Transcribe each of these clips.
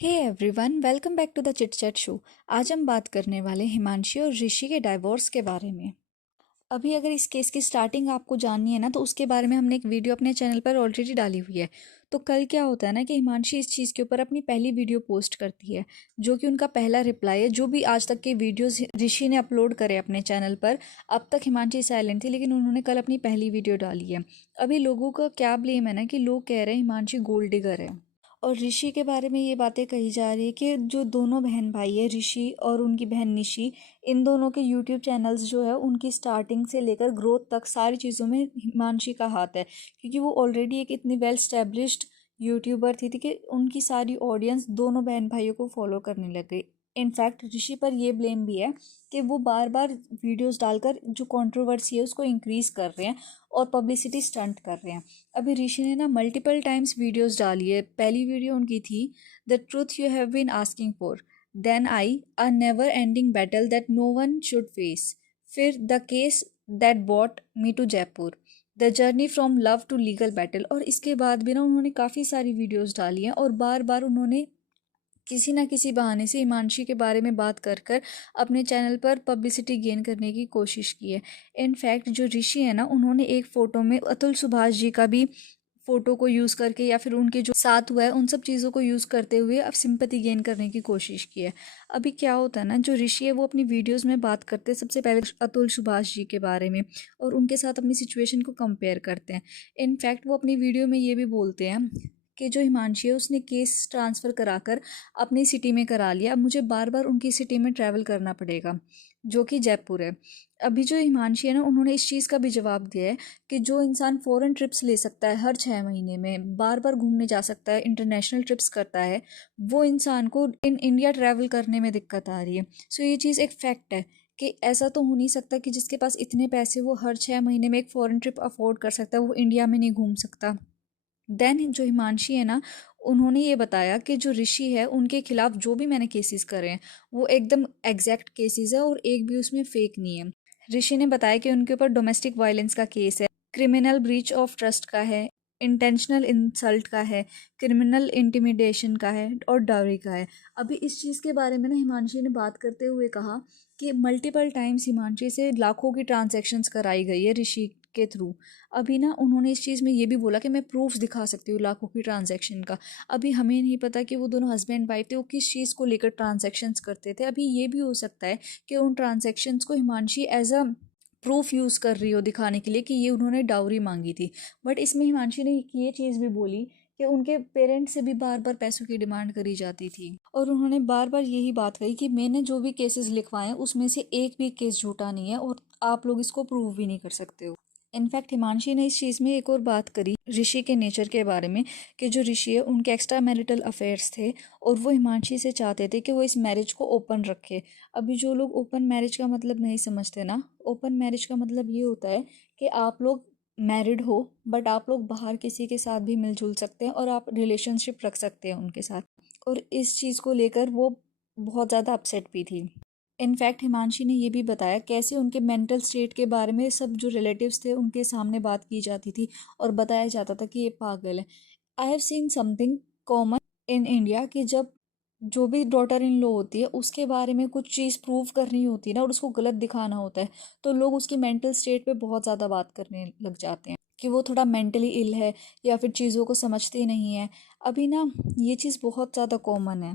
Hey everyone, welcome back to the chit chat show. आज हम बात करने वाले हिमांशी और ऋषि के डाइवोर्स के बारे में। अभी अगर इस केस की स्टार्टिंग आपको जाननी है ना, तो उसके बारे में हमने एक वीडियो अपने चैनल पर ऑलरेडी डाली हुई है। तो कल क्या होता है ना कि हिमांशी इस चीज़ के ऊपर अपनी पहली वीडियो पोस्ट करती है, जो कि उनका पहला रिप्लाई है। जो भी आज तक के वीडियोस ऋषि ने अपलोड करे अपने चैनल पर, अब तक हिमांशी साइलेंट थी, लेकिन उन्होंने कल अपनी पहली वीडियो डाली है। अभी लोगों का क्या ब्लेम है ना कि लोग कह रहे हैं हिमांशी गोल्ड डिगर है। और ऋषि के बारे में ये बातें कही जा रही है कि जो दोनों बहन भाई है, ऋषि और उनकी बहन निशी, इन दोनों के यूट्यूब चैनल्स जो है उनकी स्टार्टिंग से लेकर ग्रोथ तक सारी चीज़ों में हिमांशी का हाथ है, क्योंकि वो ऑलरेडी एक इतनी वेल स्टैब्लिश्ड यूट्यूबर थी कि उनकी सारी ऑडियंस दोनों बहन भाइयों को फॉलो करने लग गई। इनफैक्ट ऋषि पर ये ब्लेम भी है कि वो बार बार वीडियोस डालकर जो कंट्रोवर्सी है उसको इंक्रीज कर रहे हैं और पब्लिसिटी स्टंट कर रहे हैं। अभी ऋषि ने ना मल्टीपल टाइम्स वीडियोस डाली है। पहली वीडियो उनकी थी the truth you have been asking for, then I a never ending battle that no one should face, फिर the case that brought me to Jaipur, the journey from love to legal battle. और इसके बाद भी ना उन्होंने काफ़ी सारी videos डाली हैं और बार बार उन्होंने किसी ना किसी बहाने से हिमांशी के बारे में बात कर कर अपने चैनल पर पब्लिसिटी गेन करने की कोशिश की है। इनफैक्ट जो ऋषि है ना, उन्होंने एक फ़ोटो में अतुल सुभाष जी का भी फ़ोटो को यूज़ करके या फिर उनके जो साथ हुआ है उन सब चीज़ों को यूज़ करते हुए अब सिंपैथी गेन करने की कोशिश की है। अभी क्या होता है ना, जो ऋषि है वो अपनी वीडियोस में बात करते हैं सबसे पहले अतुल सुभाष जी के बारे में और उनके साथ अपनी सिचुएशन को कंपेयर करते हैं। इनफैक्ट वो अपनी वीडियो में ये भी बोलते हैं कि जो हिमांशी है उसने केस ट्रांसफ़र कराकर अपनी सिटी में करा लिया, अब मुझे बार बार उनकी सिटी में ट्रैवल करना पड़ेगा, जो कि जयपुर है। अभी जो हिमांशी है ना, उन्होंने इस चीज़ का भी जवाब दिया है कि जो इंसान फ़ॉरेन ट्रिप्स ले सकता है हर 6 महीने में, बार बार घूमने जा सकता है, इंटरनेशनल ट्रिप्स करता है, वो इंसान को इन इंडिया ट्रैवल करने में दिक्कत आ रही है। सो ये चीज़ एक फैक्ट है कि ऐसा तो हो नहीं सकता कि जिसके पास इतने पैसे वो हर 6 महीने में एक फ़ॉरेन ट्रिप अफोर्ड कर सकता है, वो इंडिया में नहीं घूम सकता। देन जो हिमांशी है ना, उन्होंने ये बताया कि जो ऋषि है उनके खिलाफ जो भी मैंने केसेस करे हैं वो एकदम एग्जैक्ट केसेस है और एक भी उसमें फेक नहीं है। ऋषि ने बताया कि उनके ऊपर डोमेस्टिक वायलेंस का केस है, क्रिमिनल ब्रीच ऑफ ट्रस्ट का है, इंटेंशनल इंसल्ट का है, क्रिमिनल इंटिमिडेशन का है और डाउरी का है। अभी इस चीज़ के बारे में ना हिमांशी ने बात करते हुए कहा कि मल्टीपल टाइम्स हिमांशी से लाखों की ट्रांजैक्शंस कराई गई है ऋषि के थ्रू। अभी ना उन्होंने इस चीज़ में ये भी बोला कि मैं प्रूफ दिखा सकती हूँ लाखों की ट्रांजैक्शन का। अभी हमें नहीं पता कि वो दोनों हस्बैंड वाइफ थे, वो किस चीज़ को लेकर ट्रांजैक्शंस करते थे। अभी ये भी हो सकता है कि उन ट्रांजैक्शंस को Himanshi as a proof use कर रही हो दिखाने के लिए कि ये उन्होंने डाउरी मांगी थी। बट इसमें हिमांशी ने ये चीज़ भी बोली कि उनके पेरेंट्स से भी बार बार पैसों की डिमांड करी जाती थी और उन्होंने बार बार यही बात कही कि मैंने जो भी केसेस लिखवाए हैं उसमें से एक भी केस झूठा नहीं है और आप लोग इसको प्रूव भी नहीं कर सकते हो। इनफैक्ट हिमांशी ने इस चीज़ में एक और बात करी ऋषि के नेचर के बारे में कि जो ऋषि है उनके एक्स्ट्रा मैरिटल अफेयर्स थे और वो हिमांशी से चाहते थे कि वो इस मैरिज को ओपन रखे। अभी जो लोग ओपन मैरिज का मतलब नहीं समझते ना, ओपन मैरिज का मतलब ये होता है कि आप लोग मैरिड हो बट आप लोग बाहर किसी के साथ भी मिलजुल सकते हैं और आप रिलेशनशिप रख सकते हैं उनके साथ। और इस चीज़ को लेकर वो बहुत ज़्यादा अपसेट भी थी। इनफैक्ट हिमांशी ने ये भी बताया कैसे उनके मेंटल स्टेट के बारे में सब जो रिलेटिव्स थे उनके सामने बात की जाती थी और बताया जाता था कि ये पागल है। I have seen something common in India कि जब जो भी डॉटर इन लॉ होती है उसके बारे में कुछ चीज़ प्रूव करनी होती है ना और उसको गलत दिखाना होता है, तो लोग उसकी मेंटल स्टेट पे बहुत ज़्यादा बात करने लग जाते हैं कि वो थोड़ा मेंटली इल है या फिर चीज़ों को समझते ही नहीं है। अभी ना ये चीज़ बहुत ज़्यादा कॉमन है।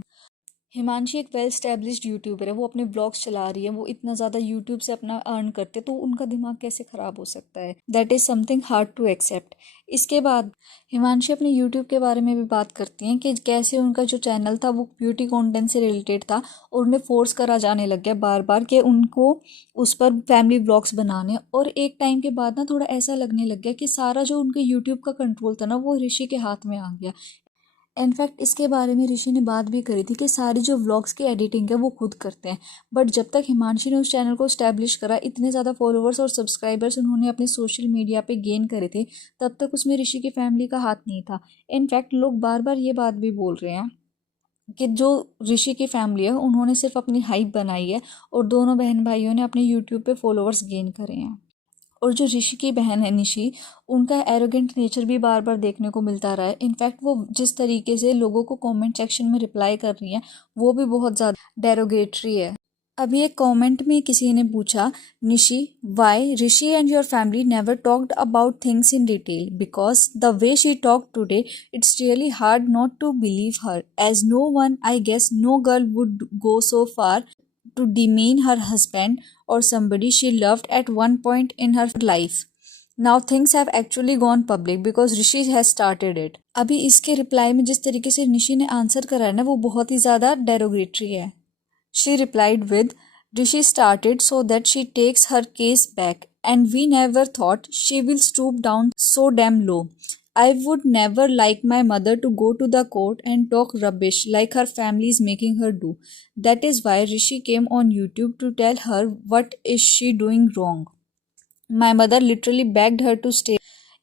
हिमांशी एक वेल स्टैब्लिश्ड यूट्यूबर है, वो अपने ब्लॉग्स चला रही है, वो इतना ज़्यादा यूट्यूब से अपना अर्न करते हैं, तो उनका दिमाग कैसे ख़राब हो सकता है? That is something hard to accept. इसके बाद हिमांशी अपने यूट्यूब के बारे में भी बात करती हैं कि कैसे उनका जो चैनल था वो ब्यूटी कंटेंट से रिलेटेड था और उन्हें फोर्स करा जाने लग गया बार बार कि उनको उस पर फैमिली ब्लॉग्स बनाने, और एक टाइम के बाद ना थोड़ा ऐसा लगने लग गया कि सारा जो उनके यूट्यूब का कंट्रोल था ना वो ऋषि के हाथ में आ गया। इनफैक्ट इसके बारे में ऋषि ने बात भी करी थी कि सारी जो व्लॉग्स की एडिटिंग है वो खुद करते हैं। बट जब तक हिमांशी ने उस चैनल को स्टैब्लिश करा, इतने ज़्यादा फॉलोअर्स और सब्सक्राइबर्स उन्होंने अपने सोशल मीडिया पे गेन करे थे, तब तक उसमें ऋषि की फैमिली का हाथ नहीं था। इनफैक्ट लोग बार बार ये बात भी बोल रहे हैं कि जो ऋषि की फैमिली है उन्होंने सिर्फ अपनी हाइप बनाई है और दोनों बहन भाइयों ने अपने यूट्यूब पे फॉलोअर्स गेन करे हैं। और जो ऋषि की बहन है निशी, उनका एरोगेंट नेचर भी बार बार देखने को मिलता रहा है। इनफैक्ट वो जिस तरीके से लोगों को कमेंट सेक्शन में रिप्लाई कर रही हैं वो भी बहुत ज़्यादा डेरोगेटरी है। अभी एक कमेंट में किसी ने पूछा, Nishi, why Rishi and your family never talked about things in detail, because the way she talk today it's really hard not to believe her, as no one, I guess no girl would go so far to demean her husband or somebody she loved at one point in her life. Now things have actually gone public because Rishi has started it. अभी इसके reply में जिस तरीके से निशी ने answer करा है ना वो बहुत ही ज़्यादा डेरोगेटरी है। She replied with, Rishi started so that she takes her case back, and we never thought she will stoop down so damn low. I would never like my mother to go to the court and talk rubbish like her family is making her do. That is why Rishi came on YouTube to tell her what is she doing wrong. My mother literally begged her to stay.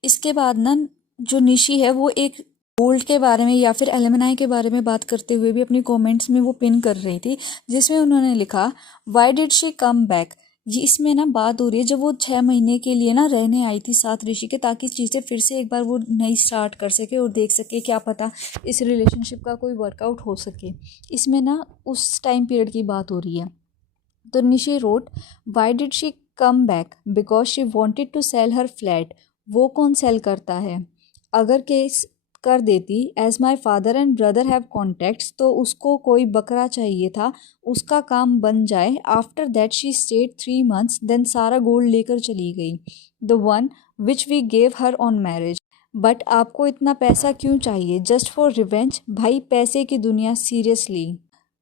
इसके बाद ना जो निशी है वो एक gold के बारे में या फिर एलुमनाई के बारे में बात करते हुए भी अपनी कमेंट्स में वो पिन कर रही थी, जिसमें उन्होंने लिखा, Y did she come back. ये इसमें ना बात हो रही है जब वो 6 महीने के लिए ना रहने आई थी साथ ऋषि के, ताकि चीज़ें फिर से एक बार वो नई स्टार्ट कर सके और देख सके क्या पता इस रिलेशनशिप का कोई वर्कआउट हो सके। इसमें ना उस टाइम पीरियड की बात हो रही है। तो Nishi wrote, why did she come back, because she wanted to sell her flat. वो कौन सेल करता है? अगर केस कर देती, as my father and brother have contacts, तो उसको कोई बकरा चाहिए था, उसका काम बन जाए। After that she stayed 3 months, then सारा गोल्ड लेकर चली गई, the one which we gave her on marriage. But आपको इतना पैसा क्यों चाहिए? Just for revenge? भाई पैसे की दुनिया, सीरियसली।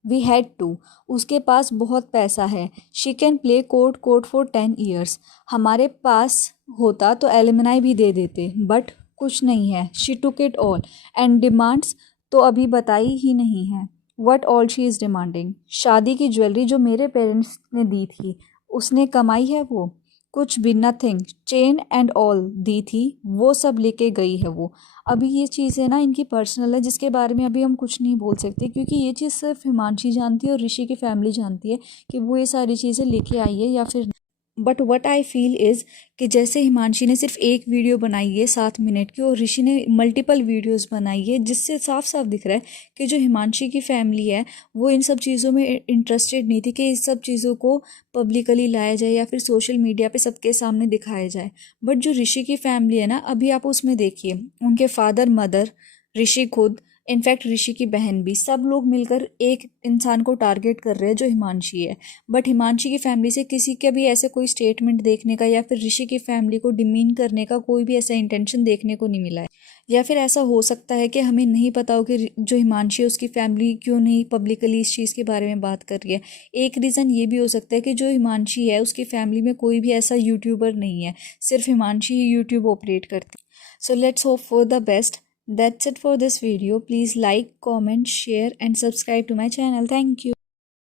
वी हैड टू, उसके पास बहुत पैसा है। She can play court for 10 years। हमारे पास होता तो एलिमनाई भी दे देते, बट कुछ नहीं है। She took it all and demands तो अभी बताई ही नहीं है। What all she is demanding? शादी की ज्वेलरी जो मेरे पेरेंट्स ने दी थी, उसने कमाई है वो? कुछ भी, nothing. Chain and all the थी, वो सब लेके गई है वो। अभी ये चीज़ें ना इनकी पर्सनल है, जिसके बारे में अभी हम कुछ नहीं बोल सकते, क्योंकि ये चीज़ सिर्फ हिमांशी जानती है और ऋषि की फैमिली जानती है कि वो ये सारी चीज़ें लेके आई है या फिर। But what I feel is कि जैसे हिमांशी ने सिर्फ एक वीडियो बनाई है 7 मिनट की और ऋषि ने मल्टीपल वीडियोस बनाई है, जिससे साफ साफ दिख रहा है कि जो हिमांशी की फैमिली है वो इन सब चीज़ों में इंटरेस्टेड नहीं थी कि इस सब चीज़ों को पब्लिकली लाया जाए या फिर सोशल मीडिया पे सबके सामने दिखाया जाए। बट जो ऋषि की फैमिली है ना, अभी आप उसमें देखिए, उनके फादर, मदर, ऋषि खुद, इनफैक्ट ऋषि की बहन भी, सब लोग मिलकर एक इंसान को टारगेट कर रहे हैं जो हिमांशी है। बट हिमांशी की फैमिली से किसी का भी ऐसे कोई स्टेटमेंट देखने का या फिर ऋषि की फैमिली को डिमीन करने का कोई भी ऐसा इंटेंशन देखने को नहीं मिला है। या फिर ऐसा हो सकता है कि हमें नहीं पता हो कि जो हिमांशी है उसकी फैमिली क्यों नहीं पब्लिकली इस चीज़ के बारे में बात कर रही है। एक रीज़न ये भी हो सकता है कि जो हिमांशी है उसकी फैमिली में कोई भी ऐसा यूट्यूबर नहीं है, सिर्फ हिमांशी ही यूट्यूब ऑपरेट करती है। So let's hope for the best. That's it for this video. Please like, comment, share and subscribe to my channel. Thank you.